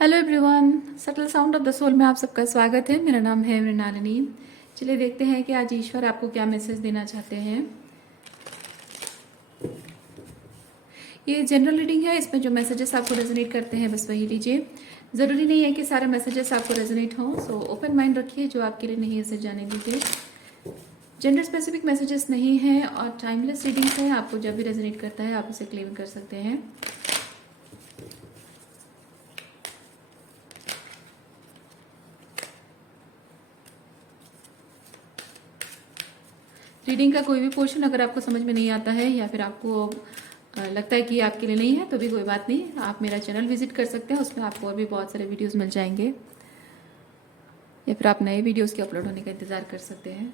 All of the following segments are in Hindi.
Hello everyone, subtle sound of the soul में आप सबका स्वागत है। मेरा नाम है मृणालिनी। चलिए देखते हैं कि आज ईश्वर आपको क्या मैसेज देना चाहते हैं। ये जनरल रीडिंग है, इसमें जो मैसेजेस आपको रेजोनेट करते हैं बस वही लीजिए। ज़रूरी नहीं है कि सारे मैसेजेस आपको रेजोनेट हों, सो ओपन माइंड रखिए। जो आपके लिए नहीं है उसे जाने दीजिए। जेंडर स्पेसिफिक मैसेजेस नहीं हैं और टाइमलेस रीडिंग्स है। आपको जब भी रेजोनेट करता है आप उसे क्लेम कर सकते हैं। रीडिंग का कोई भी पोर्शन अगर आपको समझ में नहीं आता है या फिर आपको लगता है कि आपके लिए नहीं है तो भी कोई बात नहीं, आप मेरा चैनल विजिट कर सकते हैं। उसमें आपको और भी बहुत सारे वीडियोस मिल जाएंगे या फिर आप नए वीडियोस के अपलोड होने का इंतज़ार कर सकते हैं।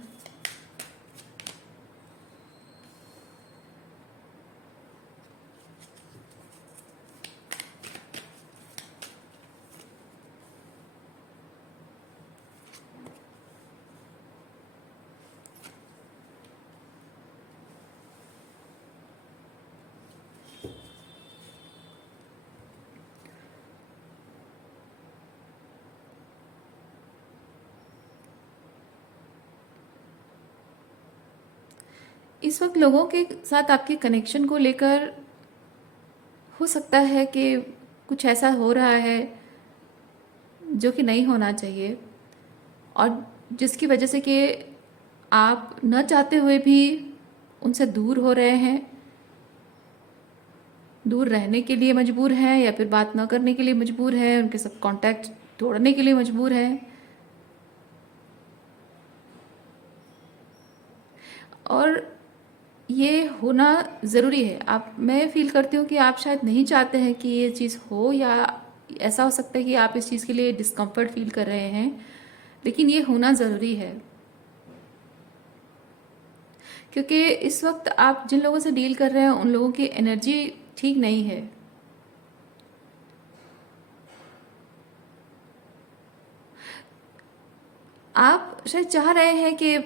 इस वक्त लोगों के साथ आपके कनेक्शन को लेकर हो सकता है कि कुछ ऐसा हो रहा है जो कि नहीं होना चाहिए और जिसकी वजह से कि आप न चाहते हुए भी उनसे दूर हो रहे हैं, दूर रहने के लिए मजबूर हैं या फिर बात न करने के लिए मजबूर हैं, उनके साथ कांटेक्ट तोड़ने के लिए मजबूर हैं। और ये होना ज़रूरी है। आप मैं फील करती हूँ कि आप शायद नहीं चाहते हैं कि ये चीज़ हो, या ऐसा हो सकता है कि आप इस चीज़ के लिए डिस्कम्फर्ट फील कर रहे हैं, लेकिन ये होना ज़रूरी है। क्योंकि इस वक्त आप जिन लोगों से डील कर रहे हैं उन लोगों की एनर्जी ठीक नहीं है। आप शायद चाह रहे हैं कि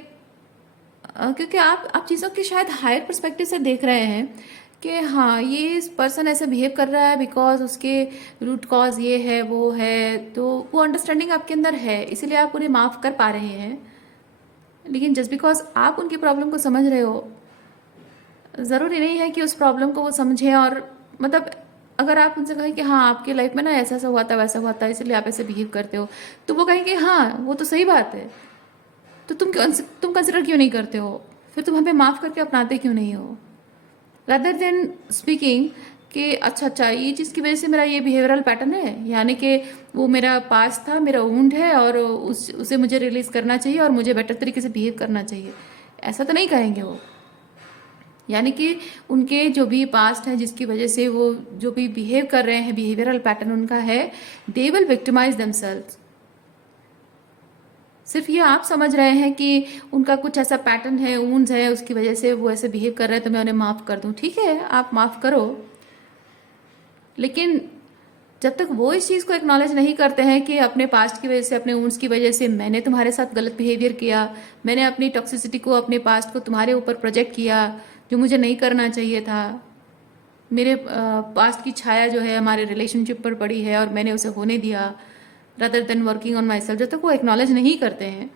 क्योंकि आप चीज़ों की शायद हायर पर्सपेक्टिव से देख रहे हैं कि हाँ, ये इस पर्सन ऐसे बिहेव कर रहा है बिकॉज उसके रूट कॉज ये है वो है, तो वो अंडरस्टैंडिंग आपके अंदर है, इसीलिए आप उन्हें माफ़ कर पा रहे हैं। लेकिन जस्ट बिकॉज आप उनकी प्रॉब्लम को समझ रहे हो, ज़रूरी नहीं है कि उस प्रॉब्लम को वो समझें। और मतलब अगर आप उनसे कहें कि हाँ, आपकी लाइफ में ना ऐसा ऐसा हुआ था वैसा हुआ था इसलिए आप ऐसे बिहेव करते हो, तो वो कहेंगे हाँ वो तो सही बात है, तो तुम कंसिडर क्यों नहीं करते हो, फिर तुम हमें माफ़ करके अपनाते क्यों नहीं हो, रादर देन स्पीकिंग कि अच्छा अच्छा ये चीज़ की वजह से मेरा ये बिहेवियरल पैटर्न है, यानी कि वो मेरा पास था, मेरा वुंड है और उसे मुझे रिलीज करना चाहिए और मुझे बेटर तरीके से बिहेव करना चाहिए। ऐसा तो नहीं कहेंगे वो। यानी कि उनके जो भी पास्ट है जिसकी वजह से वो जो भी बिहेव कर रहे हैं, बिहेवियरल पैटर्न उनका है, दे विल विक्टिमाइज देमसेल्व्स। सिर्फ ये आप समझ रहे हैं कि उनका कुछ ऐसा पैटर्न है, ऊन्स है, उसकी वजह से वो ऐसे बिहेव कर रहे हैं तो मैं उन्हें माफ़ कर दूं। ठीक है, आप माफ़ करो, लेकिन जब तक वो इस चीज़ को एक्नॉलेज नहीं करते हैं कि अपने पास्ट की वजह से, अपने ऊन्स की वजह से मैंने तुम्हारे साथ गलत बिहेवियर किया, मैंने अपनी टॉक्सिसिटी को, अपने पास्ट को तुम्हारे ऊपर प्रोजेक्ट किया जो मुझे नहीं करना चाहिए था, मेरे पास्ट की छाया जो है हमारे रिलेशनशिप पर पड़ी है और मैंने उसे होने दिया, rather than working on my self. जब तक वो एक्नॉलेज नहीं करते हैं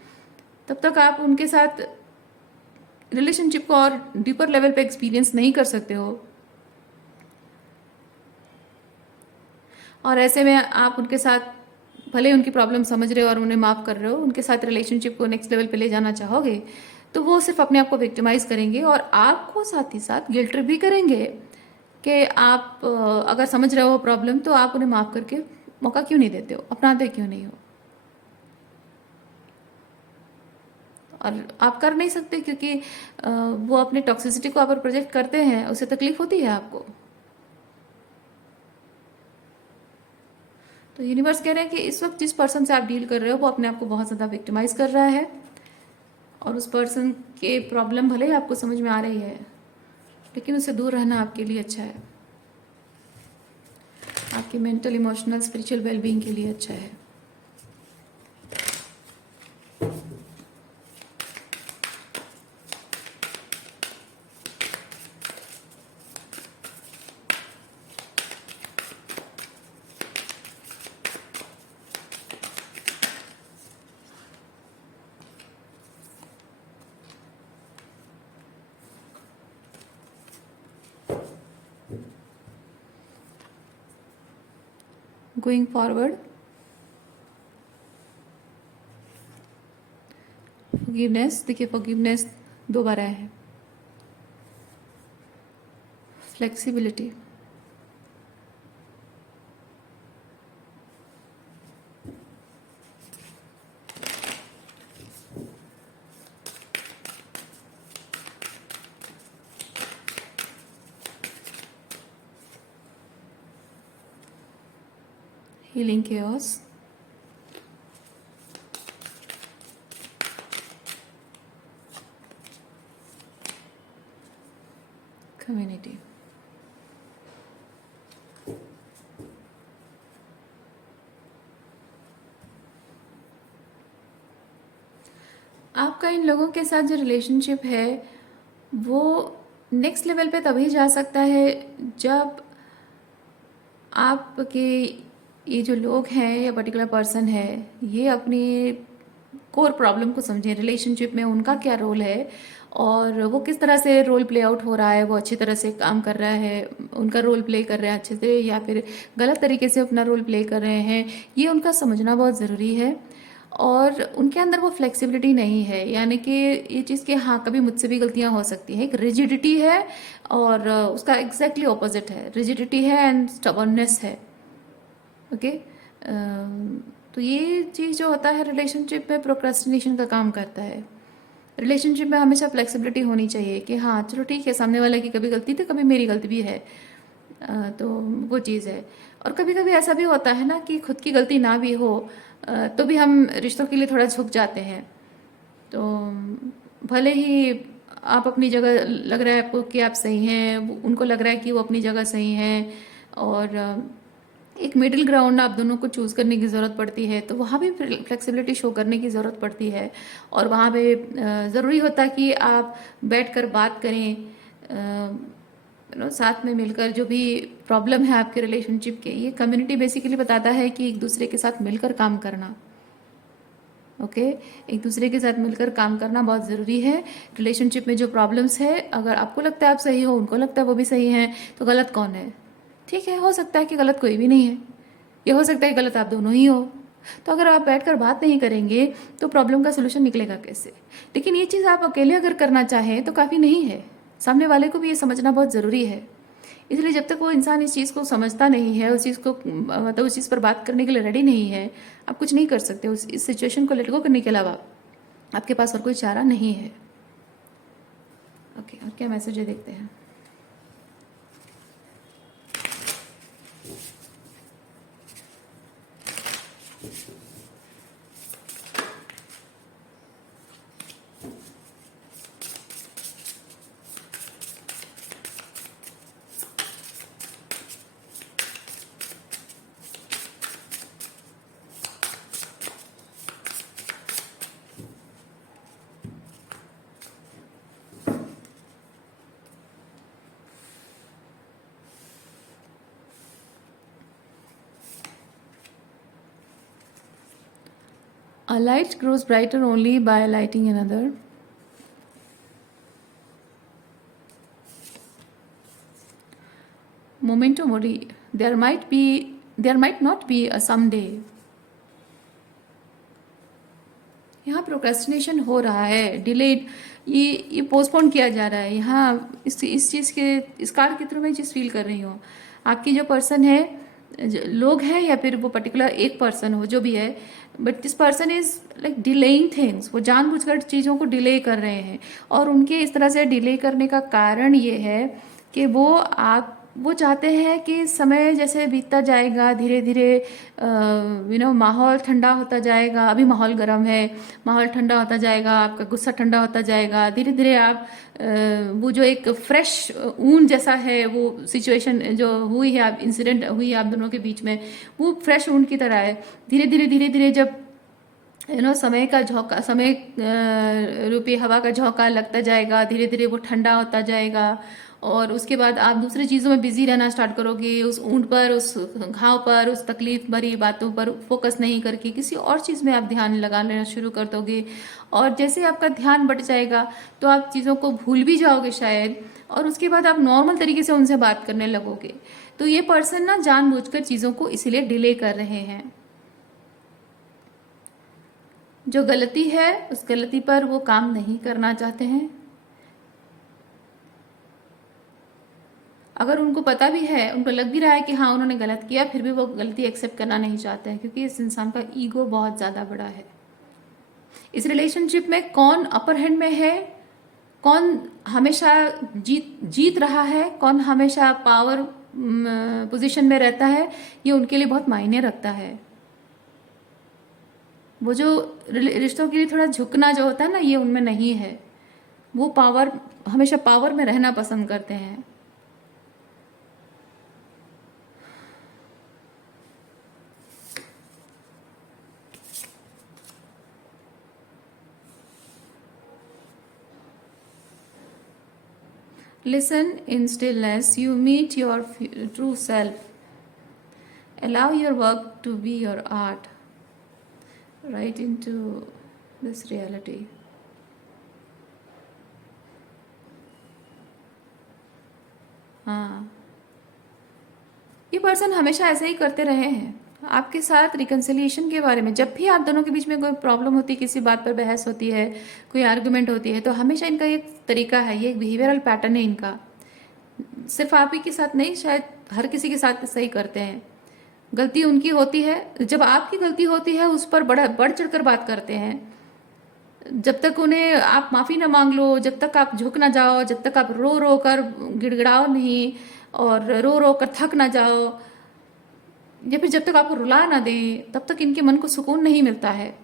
तब तक आप उनके साथ रिलेशनशिप को और डीपर लेवल पे एक्सपीरियंस नहीं कर सकते हो। और ऐसे में आप उनके साथ भले उनकी प्रॉब्लम समझ रहे हो और उन्हें माफ़ कर रहे हो, उनके साथ रिलेशनशिप को नेक्स्ट लेवल पे ले जाना चाहोगे तो वो सिर्फ अपने आप को विक्टिमाइज करेंगे और आपको साथ ही साथ गिल्ट ट्रिप भी करेंगे कि आप अगर समझ रहे हो प्रॉब्लम तो आप उन्हें माफ़ करके मौका क्यों नहीं देते हो, अपनाते क्यों नहीं हो। और आप कर नहीं सकते क्योंकि वो अपनी टॉक्सिसिटी को आप पर प्रोजेक्ट करते हैं, उससे तकलीफ होती है आपको। तो यूनिवर्स कह रहे हैं कि इस वक्त जिस पर्सन से आप डील कर रहे हो वो अपने आप को बहुत ज़्यादा विक्टिमाइज कर रहा है और उस पर्सन के प्रॉब्लम भले ही आपको समझ में आ रही है लेकिन उससे दूर रहना आपके लिए अच्छा है, आपके मेंटल, इमोशनल, स्पिरिचुअल वेलबींग के लिए अच्छा है। गोइंग फॉरवर्ड, फॉरगिवनेस, देखिए फॉरगिवनेस 2 बार आया है, फ्लेक्सिबिलिटी, हीलिंग chaos, कम्युनिटी। आपका इन लोगों के साथ जो रिलेशनशिप है वो नेक्स्ट लेवल पे तभी जा सकता है जब आपके ये जो लोग हैं या पर्टिकुलर पर्सन है ये अपनी कोर प्रॉब्लम को समझें, रिलेशनशिप में उनका क्या रोल है और वो किस तरह से रोल प्ले आउट हो रहा है, वो अच्छी तरह से काम कर रहा है, उनका रोल प्ले कर रहे हैं अच्छे से या फिर गलत तरीके से अपना रोल प्ले कर रहे हैं, ये उनका समझना बहुत ज़रूरी है। और उनके अंदर वो फ्लेक्सिबिलिटी नहीं है, यानी कि ये चीज़ कि हाँ कभी मुझसे भी गलतियाँ हो सकती हैं, एक रिजिडिटी है और उसका एग्जैक्टली ऑपोजिट है, रिजिडिटी है एंड स्टबर्ननेस है। ओके, तो ये चीज़ जो होता है रिलेशनशिप में प्रोक्रेस्टिनेशन का काम करता है। रिलेशनशिप में हमेशा फ्लेक्सिबिलिटी होनी चाहिए कि हाँ चलो ठीक है, सामने वाले की कभी गलती तो कभी मेरी गलती भी है, तो वो चीज़ है। और कभी कभी ऐसा भी होता है ना कि खुद की गलती ना भी हो तो भी हम रिश्तों के लिए थोड़ा झुक जाते हैं। तो भले ही आप अपनी जगह लग रहा है आपको कि आप सही हैं, उनको लग रहा है कि वो अपनी जगह सही हैं और एक मिडिल ग्राउंड आप दोनों को चूज़ करने की ज़रूरत पड़ती है, तो वहाँ भी फ्लेक्सिबिलिटी शो करने की ज़रूरत पड़ती है। और वहाँ पे ज़रूरी होता है कि आप बैठ कर बात करें, साथ में मिलकर जो भी प्रॉब्लम है आपके रिलेशनशिप के, ये कम्युनिटी बेसिकली बताता है कि एक दूसरे के साथ मिलकर काम करना। ओके, एक दूसरे के साथ मिलकर काम करना बहुत ज़रूरी है। रिलेशनशिप में जो प्रॉब्लम्स है, अगर आपको लगता है आप सही हो, उनको लगता है वो भी सही हैं, तो गलत कौन है? ठीक है, हो सकता है कि गलत कोई भी नहीं है, ये हो सकता है कि गलत आप दोनों ही हो। तो अगर आप बैठकर बात नहीं करेंगे तो प्रॉब्लम का सोल्यूशन निकलेगा कैसे? लेकिन ये चीज़ आप अकेले अगर करना चाहें तो काफ़ी नहीं है, सामने वाले को भी ये समझना बहुत ज़रूरी है। इसलिए जब तक वो इंसान इस चीज़ को समझता नहीं है, उस चीज़ को मतलब उस चीज़ पर बात करने के लिए रेडी नहीं है, आप कुछ नहीं कर सकते। उस इस सिचुएशन को लेट गो करने के अलावा आपके पास और कोई चारा नहीं है। ओके, और क्या मैसेज है देखते हैं। A light grows brighter only by lighting another. Memento mori. There might not be a someday. यहाँ प्रोक्रेस्टिनेशन हो रहा है, डिलेड, ये पोस्टपोन किया जा रहा है। यहाँ इस चीज़ के, इस कार्ड के थ्रू मैं चीज़ फील कर रही हूँ। आपकी जो पर्सन है, लोग हैं या फिर वो पर्टिकुलर एक पर्सन हो, जो भी है, but this person is like delaying things. वो जानबूझकर चीज़ों को डिले कर रहे हैं और उनके इस तरह से डिले करने का कारण ये है कि वो चाहते हैं कि समय जैसे बीतता जाएगा, धीरे धीरे माहौल ठंडा होता जाएगा। अभी माहौल गर्म है, माहौल ठंडा होता जाएगा, आपका गुस्सा ठंडा होता जाएगा, धीरे धीरे आप वो जो एक फ्रेश ऊन जैसा है, वो सिचुएशन जो हुई है, आप इंसिडेंट हुई है आप दोनों के बीच में, वो फ्रेश ऊन की तरह है। धीरे धीरे जब समय का झोंका, समय रूपी हवा का झोंका लगता जाएगा, धीरे धीरे वो ठंडा होता जाएगा और उसके बाद आप दूसरी चीज़ों में बिजी रहना स्टार्ट करोगे। उस ऊंट पर, उस घाव पर, उस तकलीफ भरी बातों पर फोकस नहीं करके किसी और चीज़ में आप ध्यान लगाना शुरू कर दोगे। और जैसे आपका ध्यान बढ़ जाएगा तो आप चीज़ों को भूल भी जाओगे शायद, और उसके बाद आप नॉर्मल तरीके से उनसे बात करने लगोगे। तो ये पर्सन ना जानबूझकर चीज़ों को इसीलिए डिले कर रहे हैं। जो गलती है उस गलती पर वो काम नहीं करना चाहते हैं। अगर उनको पता भी है, उनको लग भी रहा है कि हाँ उन्होंने गलत किया, फिर भी वो गलती एक्सेप्ट करना नहीं चाहते हैं, क्योंकि इस इंसान का ईगो बहुत ज़्यादा बड़ा है। इस रिलेशनशिप में कौन अपर हैंड में है, कौन हमेशा जीत रहा है, कौन हमेशा पावर पोजीशन में रहता है, ये उनके लिए बहुत मायने रखता है। वो जो रिश्तों के लिए थोड़ा झुकना जो होता है ना, ये उनमें नहीं है। वो हमेशा पावर में रहना पसंद करते हैं। Listen in stillness, you meet your true self. Allow your work to be your art. Right into this reality. हाँ, ये पर्सन हमेशा ऐसे ही करते रहे हैं आपके साथ रिकन्सिलिएशन के बारे में। जब भी आप दोनों के बीच में कोई प्रॉब्लम होती है, किसी बात पर बहस होती है, कोई आर्गुमेंट होती है, तो हमेशा इनका एक तरीका है, ये एक बिहेवियरल पैटर्न है इनका। सिर्फ आप ही के साथ नहीं, शायद हर किसी के साथ सही करते हैं। गलती उनकी होती है, जब आपकी गलती होती है उस पर बढ़ चढ़कर बात करते हैं। जब तक उन्हें आप माफ़ी ना मांग लो, जब तक आप झुक ना जाओ, जब तक आप रो रो कर गिड़गिड़ाओ नहीं और रो रो कर थक ना जाओ, या फिर जब तक आपको रुला ना दें, तब तक इनके मन को सुकून नहीं मिलता है।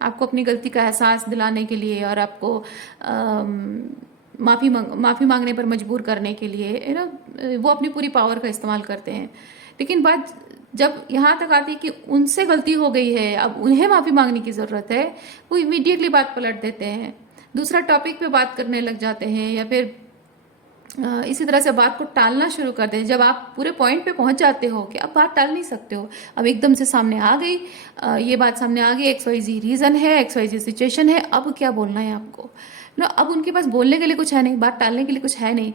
आपको अपनी गलती का एहसास दिलाने के लिए और आपको माफ़ी मांगने पर मजबूर करने के लिए वो अपनी पूरी पावर का इस्तेमाल करते हैं। लेकिन बात जब यहाँ तक आती है कि उनसे गलती हो गई है, अब उन्हें माफ़ी मांगने की ज़रूरत है, वो इमीडिएटली बात पलट देते हैं, दूसरा टॉपिक पे बात करने लग जाते हैं, या फिर इसी तरह से बात को टालना शुरू कर दें। जब आप पूरे पॉइंट पे पहुंच जाते हो कि अब बात टाल नहीं सकते हो, अब एकदम से सामने आ गई, ये बात सामने आ गई, XYZ रीज़न है, XYZ सिचुएशन है, अब क्या बोलना है आपको ना। अब उनके पास बोलने के लिए कुछ है नहीं, बात टालने के लिए कुछ है नहीं,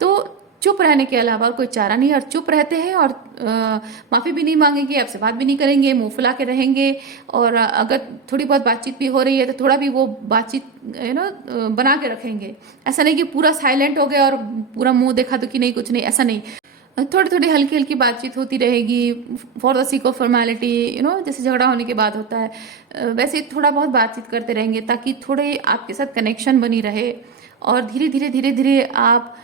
तो चुप रहने के अलावा और कोई चारा नहीं, और चुप रहते हैं और माफ़ी भी नहीं मांगेंगे, आपसे बात भी नहीं करेंगे, मुंह फुला के रहेंगे। और अगर थोड़ी बहुत बातचीत भी हो रही है तो थोड़ा भी वो बातचीत बना के रखेंगे। ऐसा नहीं कि पूरा साइलेंट हो गया और पूरा मुंह देखा तो कि नहीं कुछ नहीं, ऐसा नहीं। थोड़ी थोड़ी हल्की हल्की बातचीत होती रहेगी for the seek of formality, जैसे झगड़ा होने के बाद होता है वैसे थोड़ा बहुत बातचीत करते रहेंगे, ताकि थोड़े आपके साथ कनेक्शन बनी रहे। और धीरे धीरे आप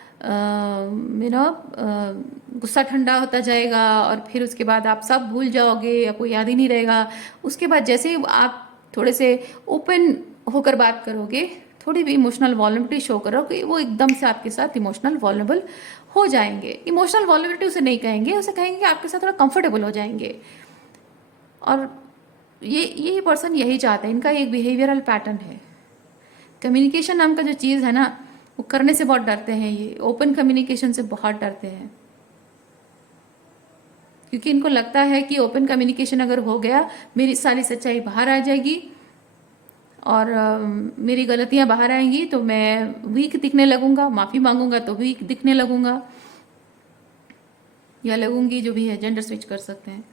गुस्सा ठंडा होता जाएगा, और फिर उसके बाद आप सब भूल जाओगे, आपको याद ही नहीं रहेगा। उसके बाद जैसे ही आप थोड़े से ओपन होकर बात करोगे, थोड़ी भी इमोशनल वॉल्नरेबिलिटी शो करोगे, वो एकदम से आपके साथ इमोशनल वॉल्नरेबल हो जाएंगे। इमोशनल वॉल्नरेबिलिटी उसे नहीं कहेंगे, उसे कहेंगे कि आपके साथ थोड़ा कंफर्टेबल हो जाएंगे। और ये पर्सन यही चाहते हैं, इनका एक बिहेवियरल पैटर्न है। कम्युनिकेशन नाम का जो चीज़ है ना, वो करने से बहुत डरते हैं, ये ओपन कम्युनिकेशन से बहुत डरते हैं, क्योंकि इनको लगता है कि ओपन कम्युनिकेशन अगर हो गया, मेरी सारी सच्चाई बाहर आ जाएगी और मेरी गलतियां बाहर आएंगी, तो मैं वीक दिखने लगूंगा, माफ़ी मांगूंगा तो वीक दिखने लगूंगा या लगूंगी, जो भी है, जेंडर स्विच कर सकते हैं।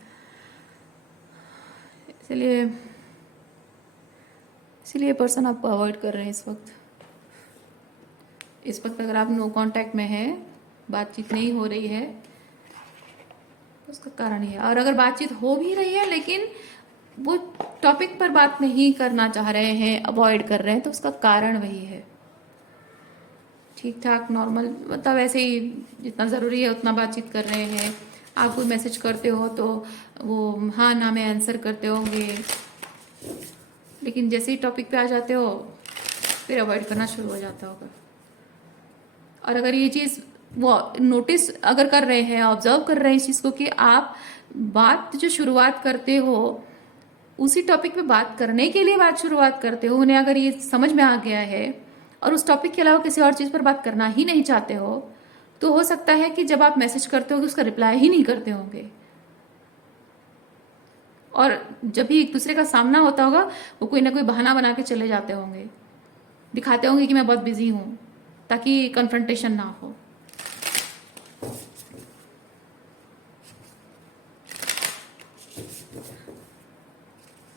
इसलिए पर्सन आपको अवॉइड कर रहे हैं इस वक्त अगर आप नो कांटेक्ट में हैं, बातचीत नहीं हो रही है, तो उसका कारण ये है। और अगर बातचीत हो भी रही है लेकिन वो टॉपिक पर बात नहीं करना चाह रहे हैं, अवॉइड कर रहे हैं, तो उसका कारण वही है। ठीक ठाक नॉर्मल, मतलब ऐसे ही जितना ज़रूरी है उतना बातचीत कर रहे हैं। आप कोई मैसेज करते हो तो वो हाँ ना में आंसर करते होंगे, लेकिन जैसे ही टॉपिक पे आ जाते हो फिर अवॉइड करना शुरू हो जाता होगा। और अगर ये चीज़ वो नोटिस अगर कर रहे हैं, ऑब्जर्व कर रहे हैं इस चीज़ को, कि आप बात जो शुरुआत करते हो उसी टॉपिक पे बात करने के लिए बात शुरुआत करते हो, उन्हें अगर ये समझ में आ गया है और उस टॉपिक के अलावा किसी और चीज़ पर बात करना ही नहीं चाहते हो, तो हो सकता है कि जब आप मैसेज करते हो उसका रिप्लाई ही नहीं करते होंगे। और जब भी एक दूसरे का सामना होता होगा, वो कोई ना कोई बहाना बना के चले जाते होंगे, दिखाते होंगे कि मैं बहुत बिजी हूँ, ताकि कन्फ्रंटेशन ना हो।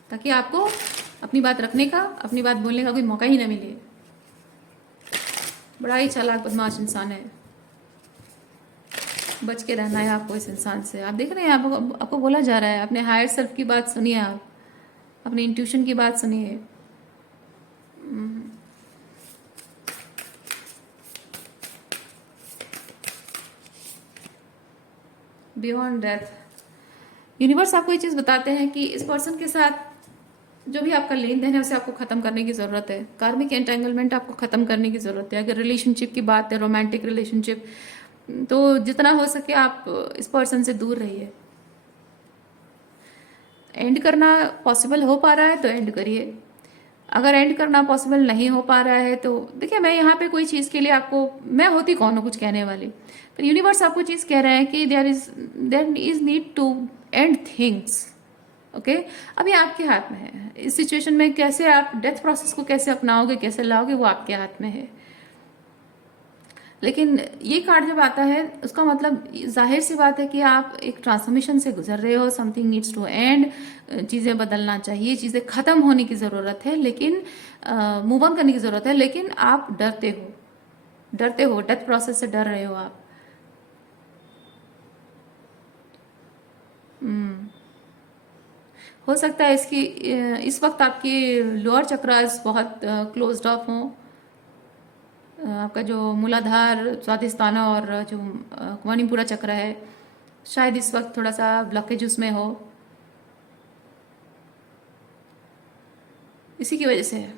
ताकि आपको अपनी बात रखने का, अपनी बात बोलने का कोई मौका ही ना मिले। बड़ा ही चालाक बदमाश इंसान है, बच के रहना है आपको इस इंसान से। आप देख रहे हैं, आपको बोला जा रहा है, अपने हायर सेल्फ की बात सुनिए, आप अपने इंट्यूशन की बात सुनिए। बियॉन्ड डेथ यूनिवर्स आपको ये चीज़ बताते हैं कि इस पर्सन के साथ जो भी आपका लेन देन है उसे आपको खत्म करने की ज़रूरत है। कार्मिक एंटेंगलमेंट आपको खत्म करने की ज़रूरत है। अगर रिलेशनशिप की बात है, रोमांटिक रिलेशनशिप, तो जितना हो सके आप इस पर्सन से दूर रहिए। एंड करना पॉसिबल हो पा रहा है तो एंड करिए। अगर एंड करना पॉसिबल नहीं हो पा रहा है तो देखिए, मैं यहाँ पे कोई चीज़ के लिए आपको, मैं होती कौन हूँ कुछ कहने वाली, पर यूनिवर्स आपको चीज़ कह रहे हैं कि there is need to end things. Okay, अभी आपके हाथ में है। इस सिचुएशन में कैसे आप डेथ प्रोसेस को कैसे अपनाओगे, कैसे लाओगे, वो आपके हाथ में है। लेकिन ये कार्ड जब आता है उसका मतलब जाहिर सी बात है कि आप एक ट्रांसफॉर्मेशन से गुजर रहे हो। समथिंग नीड्स टू एंड, चीज़ें बदलना चाहिए, चीज़ें ख़त्म होने की ज़रूरत है, लेकिन मूव ऑन करने की ज़रूरत है। लेकिन आप डरते हो, डरते हो, डेथ प्रोसेस से डर रहे हो आप। हो सकता है इस वक्त आपकी लोअर चक्रास बहुत क्लोज्ड ऑफ हों। आपका जो मूलाधार, स्वादिष्ठाना और जो मणिपुरा चक्र है, शायद इस वक्त थोड़ा सा ब्लॉकेज उसमें हो, इसी की वजह से है।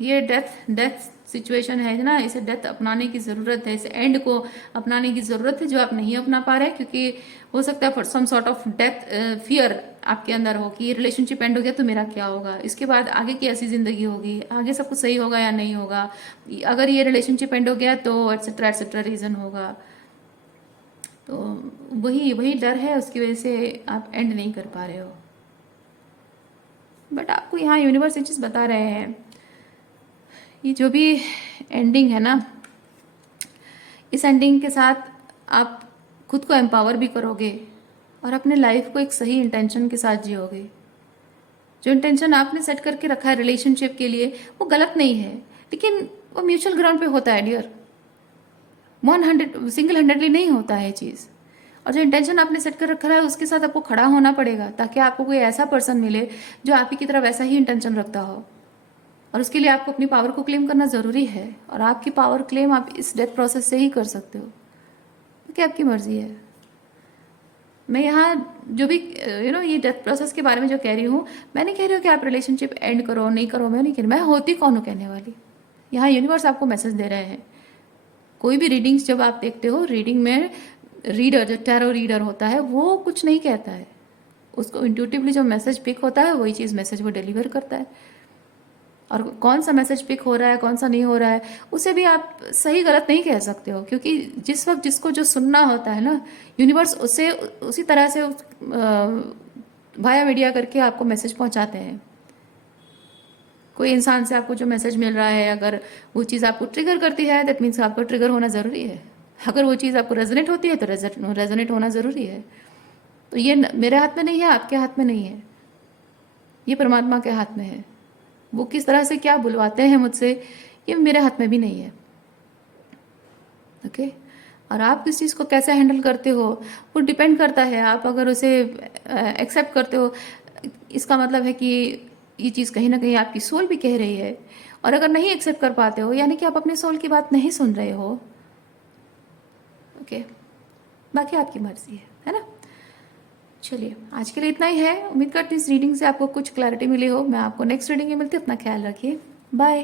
ये डेथ सिचुएशन है ना, इसे डेथ अपनाने की ज़रूरत है, इसे एंड को अपनाने की ज़रूरत है, जो आप नहीं अपना पा रहे हैं। क्योंकि हो सकता है some sort of death fear आपके अंदर हो कि रिलेशनशिप एंड हो गया तो मेरा क्या होगा, इसके बाद आगे की ऐसी ज़िंदगी होगी, आगे सब कुछ सही होगा या नहीं होगा, अगर ये रिलेशनशिप एंड हो गया तो एटसेट्रा रीज़न होगा। तो वही वही डर है, उसकी वजह से आप एंड नहीं कर पा रहे हो। बट आपको यहाँ यूनिवर्स ये चीज़ बता रहे हैं, ये जो भी एंडिंग है ना, इस एंडिंग के साथ आप खुद को एम्पावर भी करोगे और अपने लाइफ को एक सही इंटेंशन के साथ जियोगे। जो इंटेंशन आपने सेट करके रखा है रिलेशनशिप के लिए, वो गलत नहीं है, लेकिन वो म्यूचुअल ग्राउंड पे होता है डियर। 100 हैंडेडली नहीं होता है चीज़। और जो इंटेंशन आपने सेट कर रखा है उसके साथ आपको खड़ा होना पड़ेगा, ताकि आपको कोई ऐसा पर्सन मिले जो आप ही की तरह वैसा ही इंटेंशन रखता हो। और उसके लिए आपको अपनी पावर को क्लेम करना ज़रूरी है, और आपकी पावर क्लेम आप इस डेथ प्रोसेस से ही कर सकते हो, क्योंकि आपकी मर्जी है। मैं यहाँ जो भी ये डेथ प्रोसेस के बारे में जो कह रही हूँ, मैं नहीं कह रही हूँ कि आप रिलेशनशिप एंड करो, नहीं करो, मैं नहीं कह रही, मैं होती कौन हूँ कहने वाली। यहाँ यूनिवर्स आपको मैसेज दे रहे हैं। कोई भी रीडिंग्स जब आप देखते हो, रीडिंग में रीडर, जो टैरो रीडर होता है, वो कुछ नहीं कहता है, उसको इंट्यूटिवली जो मैसेज पिक होता है वही चीज़ मैसेज वो डिलीवर करता है। और कौन सा मैसेज पिक हो रहा है, कौन सा नहीं हो रहा है, उसे भी आप सही गलत नहीं कह सकते हो, क्योंकि जिस वक्त जिसको जो सुनना होता है ना, यूनिवर्स उसे उसी तरह से वाया मीडिया करके आपको मैसेज पहुंचाते हैं। कोई इंसान से आपको जो मैसेज मिल रहा है, अगर वो चीज़ आपको ट्रिगर करती है, दैट मीन्स आपको ट्रिगर होना ज़रूरी है। अगर वो चीज़ आपको रेजोनेट होती है तो रेजोनेट होना ज़रूरी है। तो ये मेरे हाथ में नहीं है, आपके हाथ में नहीं है, ये परमात्मा के हाथ में है। वो किस तरह से क्या बुलवाते हैं मुझसे, ये मेरे हाथ में भी नहीं है। ओके, और आप किस चीज़ को कैसे हैंडल करते हो वो डिपेंड करता है। आप अगर उसे एक्सेप्ट करते हो, इसका मतलब है कि ये चीज़ कहीं ना कहीं आपकी सोल भी कह रही है। और अगर नहीं एक्सेप्ट कर पाते हो, यानी कि आप अपने सोल की बात नहीं सुन रहे हो। ओके, बाकी आपकी मर्जी है ना। चलिए, आज के लिए इतना ही है। उम्मीद करती हूँ इस रीडिंग से आपको कुछ क्लैरिटी मिली हो। मैं आपको नेक्स्ट रीडिंग में मिलती हूँ। अपना ख्याल रखिए, बाय।